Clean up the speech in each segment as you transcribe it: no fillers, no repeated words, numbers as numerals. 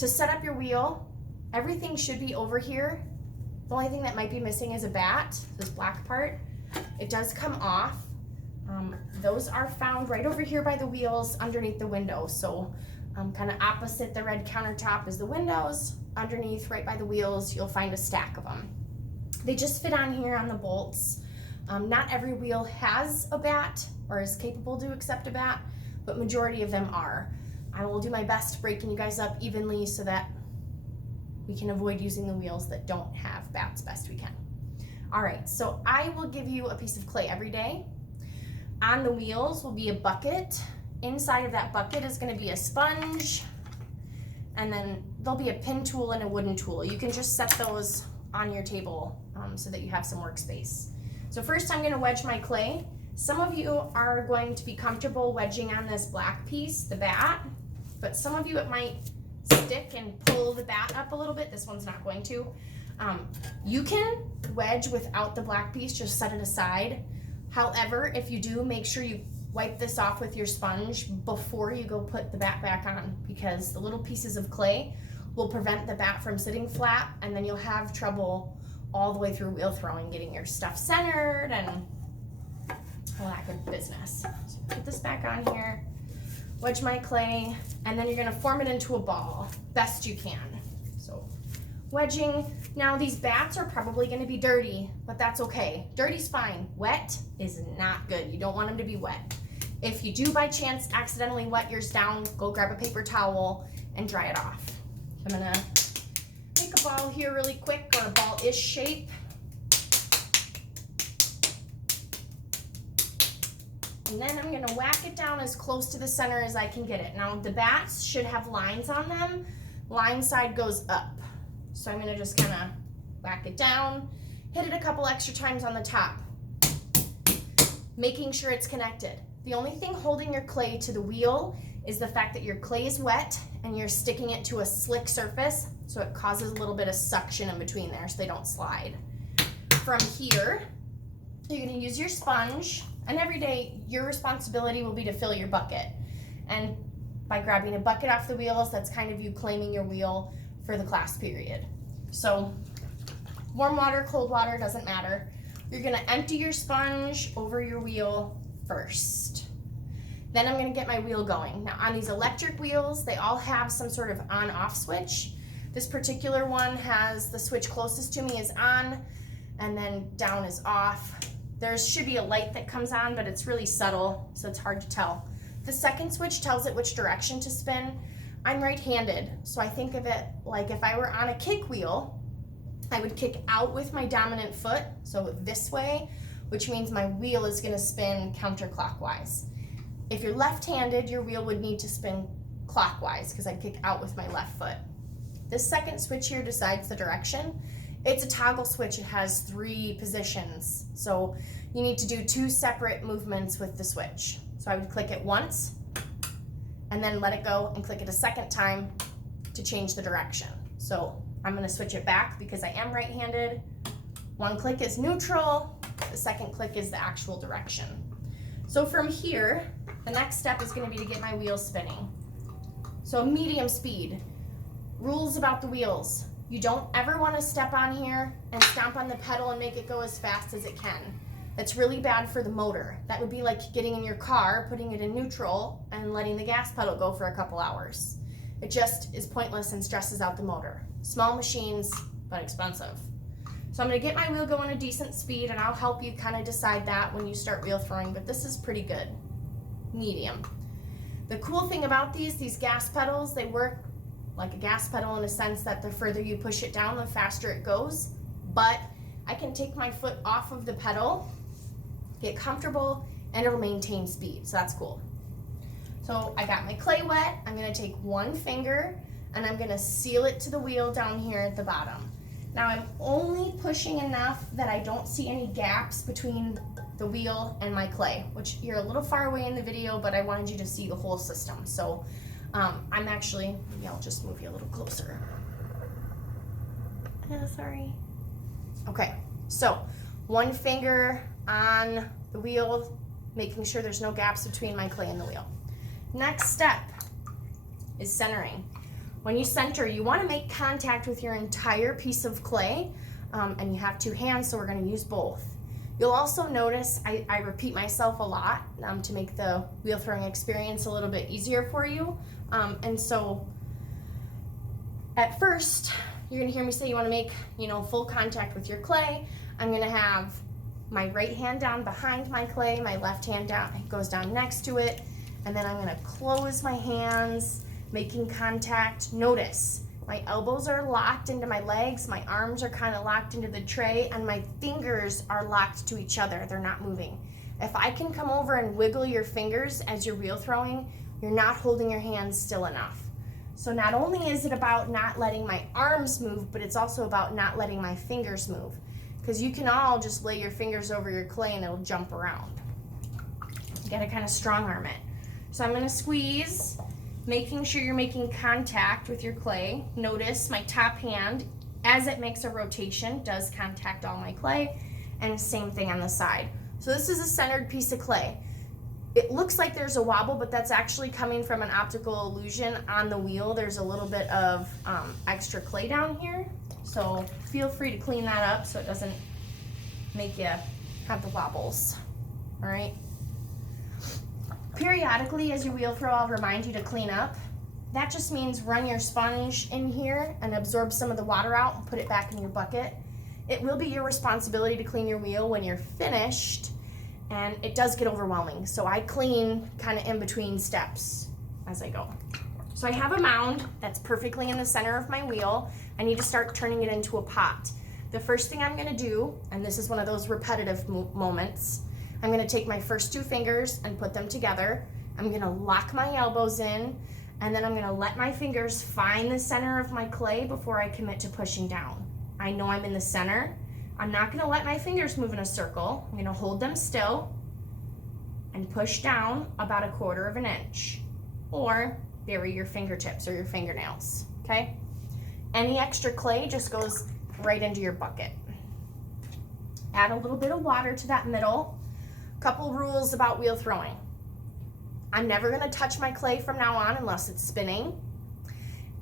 To set up your wheel, everything should be over here. The only thing that might be missing is a bat, this black part. It does come off. Those are found right over here by the wheels underneath the windows. So kind of opposite the red countertop is the windows. Underneath, right by the wheels, you'll find a stack of them. They just fit on here on the bolts. Not every wheel has a bat or is capable to accept a bat, but majority of them are. I will do my best breaking you guys up evenly so that we can avoid using the wheels that don't have bats best we can. All right, so I will give you a piece of clay every day. On the wheels will be a bucket. Inside of that bucket is going to be a sponge, and then there'll be a pin tool and a wooden tool. You can just set those on your table so that you have some workspace. So first I'm going to wedge my clay. Some of you are going to be comfortable wedging on this black piece, the bat, but some of you it might stick and pull the bat up a little bit. This one's not going to. You can wedge without the black piece, just set it aside. However, if you do, make sure you wipe this off with your sponge before you go put the bat back on, because the little pieces of clay will prevent the bat from sitting flat, and then you'll have trouble all the way through wheel throwing, getting your stuff centered and all that good business. So put this back on here, wedge my clay, and then you're gonna form it into a ball, best you can. So wedging. Now these bats are probably gonna be dirty, but that's okay. Dirty's fine, wet is not good. You don't want them to be wet. If you do by chance accidentally wet yours down, go grab a paper towel and dry it off. I'm gonna make a ball here really quick, or a ball-ish shape. And then I'm gonna whack it down as close to the center as I can get it. Now the bats should have lines on them. Line side goes up. So I'm gonna just kind of whack it down, hit it a couple extra times on the top, making sure it's connected. The only thing holding your clay to the wheel is the fact that your clay is wet and you're sticking it to a slick surface, so it causes a little bit of suction in between there so they don't slide. From here, you're gonna use your sponge, and every day your responsibility will be to fill your bucket. And by grabbing a bucket off the wheels, that's kind of you claiming your wheel for the class period. So warm water, cold water, doesn't matter. You're gonna empty your sponge over your wheel first. Then I'm gonna get my wheel going. Now on these electric wheels, they all have some sort of on-off switch. This particular one has the switch closest to me is on, and then down is off. There should be a light that comes on, but it's really subtle, so it's hard to tell. The second switch tells it which direction to spin. I'm right-handed, so I think of it like if I were on a kick wheel, I would kick out with my dominant foot, so this way, which means my wheel is gonna spin counterclockwise. If you're left-handed, your wheel would need to spin clockwise because I'd kick out with my left foot. This second switch here decides the direction. It's a toggle switch. It has 3 positions, so you need to do 2 separate movements with the switch. So I would click it once and then let it go and click it a second time to change the direction. So I'm gonna switch it back because I am right-handed. One click is neutral, the second click is the actual direction. So from here, the next step is gonna be to get my wheels spinning. So medium speed. Rules about the wheels. You don't ever wanna step on here and stomp on the pedal and make it go as fast as it can. That's really bad for the motor. That would be like getting in your car, putting it in neutral, and letting the gas pedal go for a couple hours. It just is pointless and stresses out the motor. Small machines, but expensive. So I'm gonna get my wheel going a decent speed, and I'll help you kind of decide that when you start wheel throwing, but this is pretty good. Medium. The cool thing about these gas pedals, they work like a gas pedal in a sense that the further you push it down, the faster it goes, but I can take my foot off of the pedal, get comfortable, and it'll maintain speed, so that's cool. So I got my clay wet. I'm gonna take one finger and I'm gonna seal it to the wheel down here at the bottom. Now I'm only pushing enough that I don't see any gaps between the wheel and my clay, which you're a little far away in the video, but I wanted you to see the whole system. So I'm actually, maybe I'll just move you a little closer. Sorry. Okay, so one finger on the wheel, making sure there's no gaps between my clay and the wheel. Next step is centering. When you center, you want to make contact with your entire piece of clay, and you have two hands, so we're going to use both. You'll also notice I repeat myself a lot to make the wheel throwing experience a little bit easier for you. And so at first, you're gonna hear me say you wanna make, full contact with your clay. I'm gonna have my right hand down behind my clay, my left hand down, it goes down next to it, and then I'm gonna close my hands, making contact. Notice, my elbows are locked into my legs, my arms are kind of locked into the tray, and my fingers are locked to each other. They're not moving. If I can come over and wiggle your fingers as you're wheel throwing, you're not holding your hands still enough. So not only is it about not letting my arms move, but it's also about not letting my fingers move. Because you can all just lay your fingers over your clay and it'll jump around. You gotta kind of strong arm it. So I'm gonna squeeze, making sure you're making contact with your clay. Notice my top hand, as it makes a rotation, does contact all my clay, and same thing on the side. So this is a centered piece of clay. It looks like there's a wobble, but that's actually coming from an optical illusion on the wheel. There's a little bit of extra clay down here, so feel free to clean that up so it doesn't make you have the wobbles. All right. Periodically, as you wheel throw, I'll remind you to clean up. That just means run your sponge in here and absorb some of the water out and put it back in your bucket. It will be your responsibility to clean your wheel when you're finished, and it does get overwhelming. So I clean kind of in between steps as I go. So I have a mound that's perfectly in the center of my wheel. I need to start turning it into a pot. The first thing I'm gonna do, and this is one of those repetitive moments, I'm gonna take my first two fingers and put them together. I'm gonna lock my elbows in, and then I'm gonna let my fingers find the center of my clay before I commit to pushing down. I know I'm in the center. I'm not gonna let my fingers move in a circle. I'm gonna hold them still and push down about 1/4 of an inch, or bury your fingertips or your fingernails, okay? Any extra clay just goes right into your bucket. Add a little bit of water to that middle. Couple rules about wheel throwing. I'm never gonna touch my clay from now on unless it's spinning.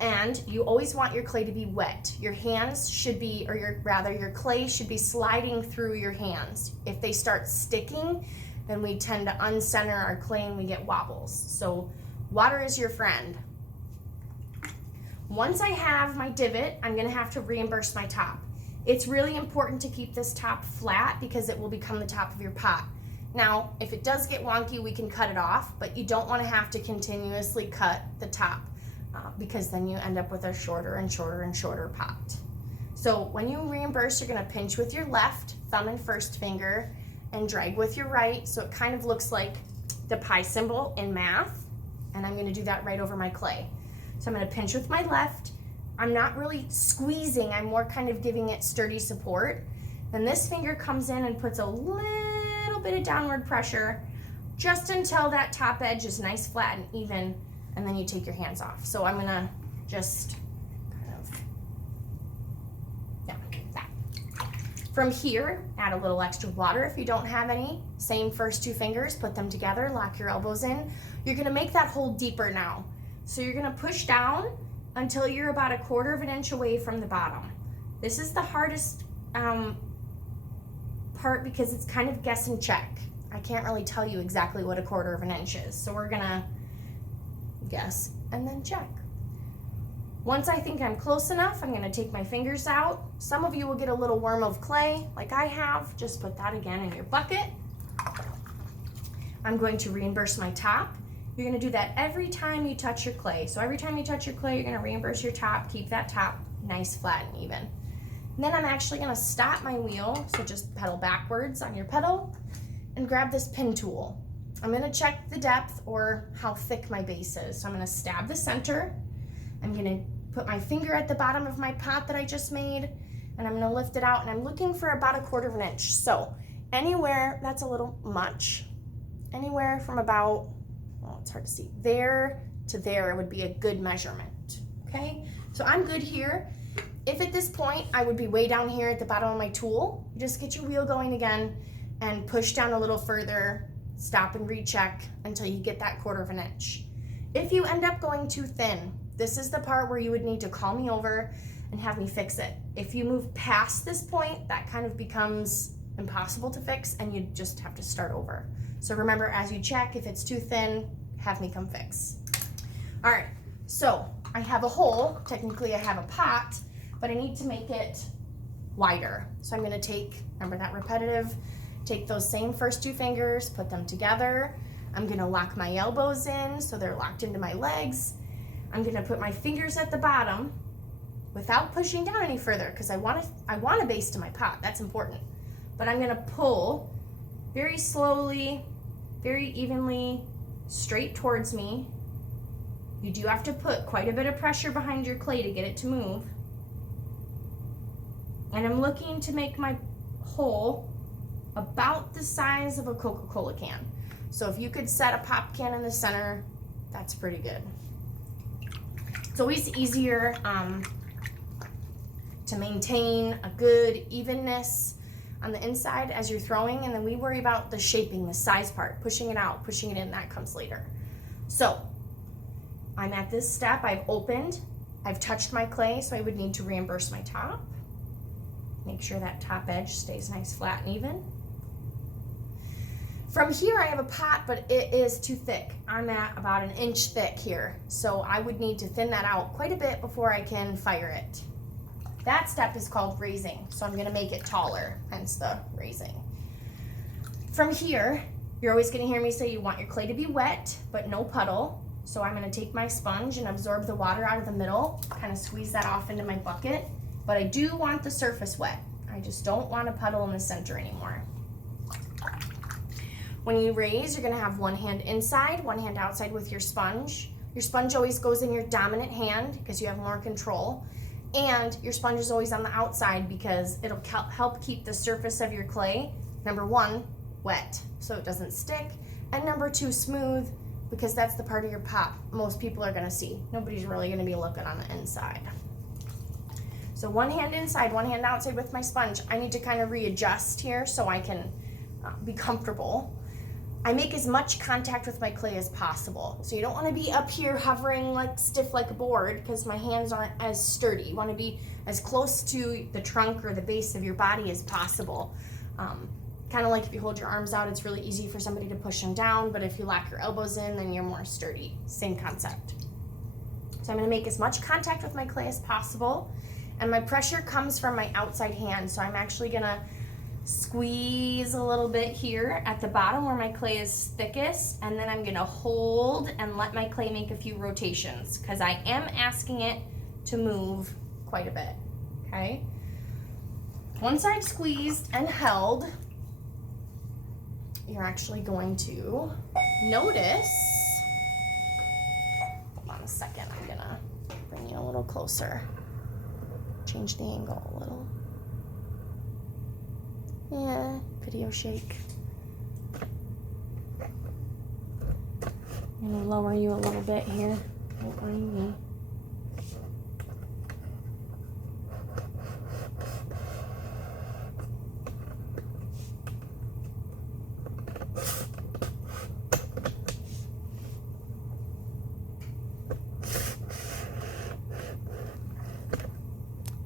And you always want your clay to be wet. Your hands should be, or your clay should be sliding through your hands. If they start sticking, then we tend to uncenter our clay and we get wobbles. So water is your friend. Once I have my divot, I'm gonna have to reimburse my top. It's really important to keep this top flat because it will become the top of your pot. Now, if it does get wonky, we can cut it off, but you don't want to have to continuously cut the top because then you end up with a shorter and shorter and shorter pot. So when you reimburse, you're going to pinch with your left thumb and first finger and drag with your right, so it kind of looks like the pi symbol in math, and I'm going to do that right over my clay. So I'm going to pinch with my left. I'm not really squeezing, I'm more kind of giving it sturdy support. Then this finger comes in and puts a little bit of downward pressure just until that top edge is nice, flat, and even, and then you take your hands off. So I'm gonna just kind of, yeah, that. From here, add a little extra water if you don't have any. Same first two fingers, put them together, lock your elbows in. You're gonna make that hole deeper now. So you're gonna push down until you're about 1/4 of an inch away from the bottom. This is the hardest part because it's kind of guess and check. I can't really tell you exactly what 1/4 of an inch is, so we're gonna guess and then check. Once I think I'm close enough, I'm gonna take my fingers out. Some of you will get a little worm of clay like I have. Just put that again in your bucket. I'm going to reimburse my top. You're gonna do that every time you touch your clay. So every time you touch your clay, you're gonna reimburse your top, keep that top nice, flat, and even. And then I'm actually gonna stop my wheel, so just pedal backwards on your pedal and grab this pin tool. I'm gonna check the depth or how thick my base is. So I'm gonna stab the center. I'm gonna put my finger at the bottom of my pot that I just made, and I'm gonna lift it out, and I'm looking for about 1/4 of an inch. So anywhere, that's a little much, anywhere from about, well, it's hard to see, there to there would be a good measurement, okay? So I'm good here. If at this point, I would be way down here at the bottom of my tool, you just get your wheel going again and push down a little further, stop and recheck until you get that 1/4 of an inch. If you end up going too thin, this is the part where you would need to call me over and have me fix it. If you move past this point, that kind of becomes impossible to fix and you just have to start over. So remember, as you check, if it's too thin, have me come fix. All right, so I have a hole. Technically I have a pot, but I need to make it wider. So I'm gonna take, remember that repetitive, take those same first 2 fingers, put them together. I'm gonna lock my elbows in so they're locked into my legs. I'm gonna put my fingers at the bottom without pushing down any further because I want a base to my pot, that's important. But I'm gonna pull very slowly, very evenly, straight towards me. You do have to put quite a bit of pressure behind your clay to get it to move. And I'm looking to make my hole about the size of a Coca-Cola can. So if you could set a pop can in the center, that's pretty good. It's always easier to maintain a good evenness on the inside as you're throwing, and then we worry about the shaping, the size part, pushing it out, pushing it in, that comes later. So I'm at this step, I've opened, I've touched my clay, so I would need to reimburse my top. Make sure that top edge stays nice, flat, and even. From here I have a pot, but it is too thick. I'm at about 1 inch thick here, so I would need to thin that out quite a bit before I can fire it. That step is called raising, so I'm gonna make it taller, hence the raising. From here, you're always gonna hear me say you want your clay to be wet, but no puddle. So I'm gonna take my sponge and absorb the water out of the middle, kind of squeeze that off into my bucket, but I do want the surface wet. I just don't want a puddle in the center anymore. When you raise, you're gonna have one hand inside, one hand outside with your sponge. Your sponge always goes in your dominant hand because you have more control. And your sponge is always on the outside because it'll help keep the surface of your clay, number 1, wet, so it doesn't stick, and number 2, smooth, because that's the part of your pot most people are gonna see. Nobody's really gonna be looking on the inside. So one hand inside, one hand outside with my sponge. I need to kind of readjust here so I can be comfortable. I make as much contact with my clay as possible. So you don't want to be up here hovering like stiff like a board because my hands aren't as sturdy. You want to be as close to the trunk or the base of your body as possible. Kind of like if you hold your arms out, it's really easy for somebody to push them down, but if you lock your elbows in, then you're more sturdy. Same concept. So I'm going to make as much contact with my clay as possible, and my pressure comes from my outside hand. So I'm actually going to squeeze a little bit here at the bottom where my clay is thickest, and then I'm gonna hold and let my clay make a few rotations because I am asking it to move quite a bit, okay? Once I've squeezed and held, you're actually going to notice, hold on a second, I'm gonna bring you a little closer, change the angle a little. Yeah, video shake. I'm gonna lower you a little bit here. Don't mind me.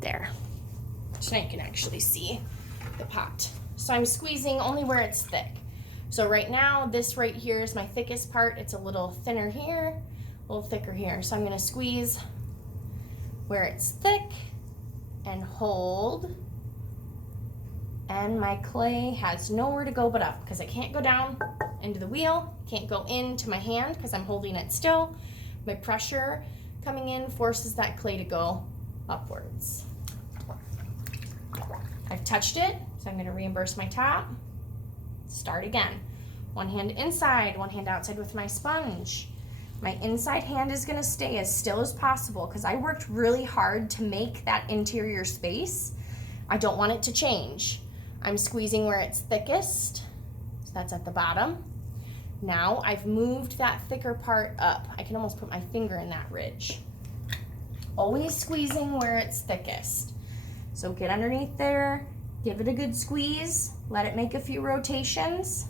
There. So now you can actually see the pot. So I'm squeezing only where it's thick. So right now, this right here is my thickest part. It's a little thinner here, a little thicker here. So I'm gonna squeeze where it's thick and hold. And my clay has nowhere to go but up because I can't go down into the wheel, can't go into my hand because I'm holding it still. My pressure coming in forces that clay to go upwards. I've touched it, so I'm gonna reimburse my top. Start again. One hand inside, one hand outside with my sponge. My inside hand is gonna stay as still as possible because I worked really hard to make that interior space. I don't want it to change. I'm squeezing where it's thickest, so that's at the bottom. Now I've moved that thicker part up. I can almost put my finger in that ridge. Always squeezing where it's thickest. So get underneath there, give it a good squeeze, let it make a few rotations,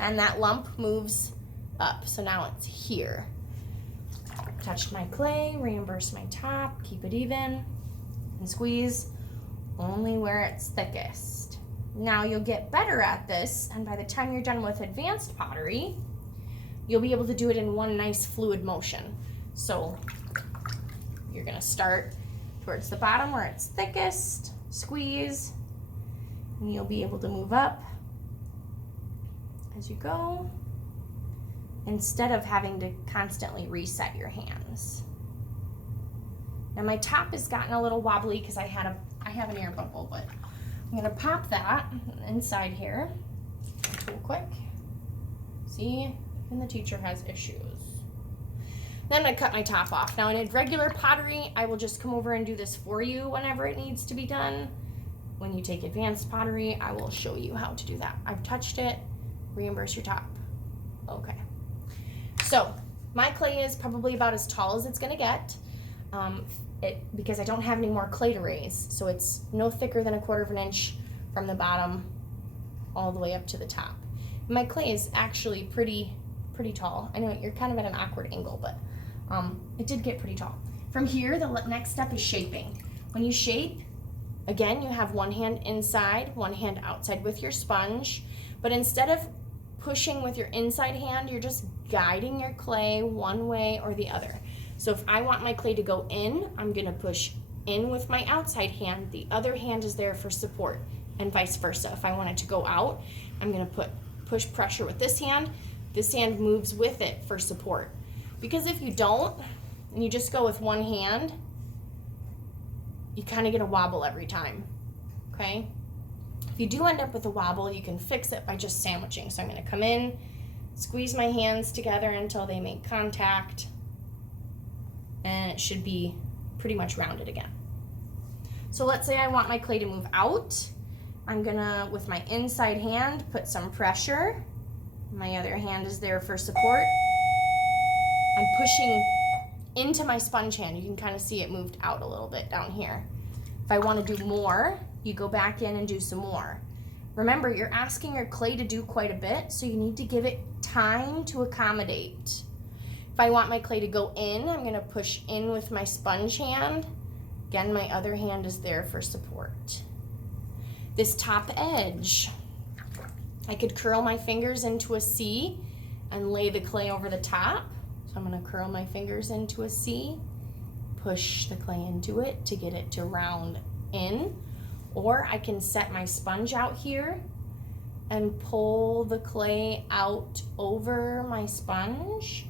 and that lump moves up. So now it's here. touched my clay, reimburse my top, keep it even, and squeeze only where it's thickest. Now you'll get better at this, and by the time you're done with advanced pottery, you'll be able to do it in one nice fluid motion. So you're gonna start towards the bottom where it's thickest, squeeze, and you'll be able to move up as you go, instead of having to constantly reset your hands. Now my top has gotten a little wobbly because I have an air bubble, but I'm gonna pop that inside here real quick. See, even the teacher has issues. Then I'm gonna cut my top off. Now in regular pottery, I will just come over and do this for you whenever it needs to be done. When you take advanced pottery, I will show you how to do that. I've touched it, reimburse your top. Okay. So my clay is probably about as tall as it's gonna get because I don't have any more clay to raise. So it's no thicker than 1/4 of an inch from the bottom all the way up to the top. My clay is actually pretty tall. I know you're kind of at an awkward angle, but it did get pretty tall. From here, the next step is shaping. When you shape, again, you have one hand inside, one hand outside with your sponge, but instead of pushing with your inside hand, you're just guiding your clay one way or the other. So if I want my clay to go in, I'm gonna push in with my outside hand, the other hand is there for support, and vice versa. If I want it to go out, I'm gonna push pressure with this hand moves with it for support. Because if you don't, and you just go with one hand, you kind of get a wobble every time, okay? If you do end up with a wobble, you can fix it by just sandwiching. So I'm gonna come in, squeeze my hands together until they make contact, and it should be pretty much rounded again. So let's say I want my clay to move out. I'm gonna, with my inside hand, put some pressure. My other hand is there for support. I'm pushing into my sponge hand. You can kind of see it moved out a little bit down here. If I want to do more, you go back in and do some more. Remember, you're asking your clay to do quite a bit, so you need to give it time to accommodate. If I want my clay to go in, I'm going to push in with my sponge hand. Again, my other hand is there for support. This top edge, I could curl my fingers into a C and lay the clay over the top. So I'm going to curl my fingers into a C, push the clay into it to get it to round in. Or I can set my sponge out here and pull the clay out over my sponge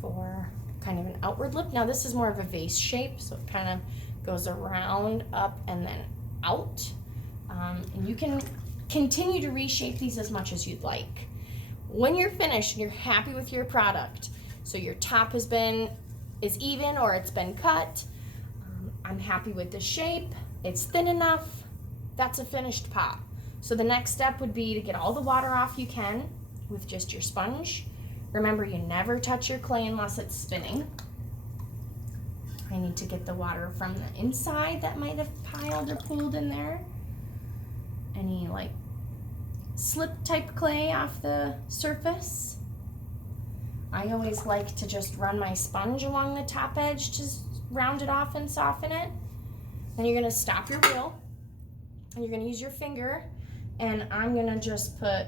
for kind of an outward lip. Now this is more of a vase shape, so it kind of goes around, up, and then out. And you can continue to reshape these as much as you'd like. When you're finished and you're happy with your product, so your top is even or it's been cut, I'm happy with the shape, it's thin enough, that's a finished pot. So the next step would be to get all the water off you can with just your sponge. Remember, you never touch your clay unless it's spinning. I need to get the water from the inside that might have piled or pooled in there. Any like slip type clay off the surface. I always like to just run my sponge along the top edge to round it off and soften it. Then you're gonna stop your wheel and you're gonna use your finger, and I'm gonna just put,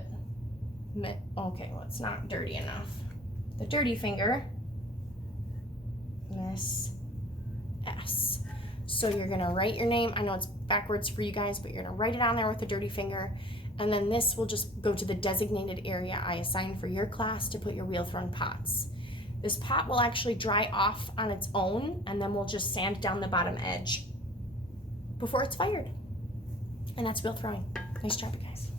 okay, well, it's not dirty enough. The dirty finger, Miss S. So you're gonna write your name. I know it's backwards for you guys, but you're gonna write it on there with the dirty finger, and then this will just go to the designated area I assigned for your class to put your wheel thrown pots. This pot will actually dry off on its own, and then we'll just sand down the bottom edge before it's fired. And that's wheel throwing. Nice job, you guys.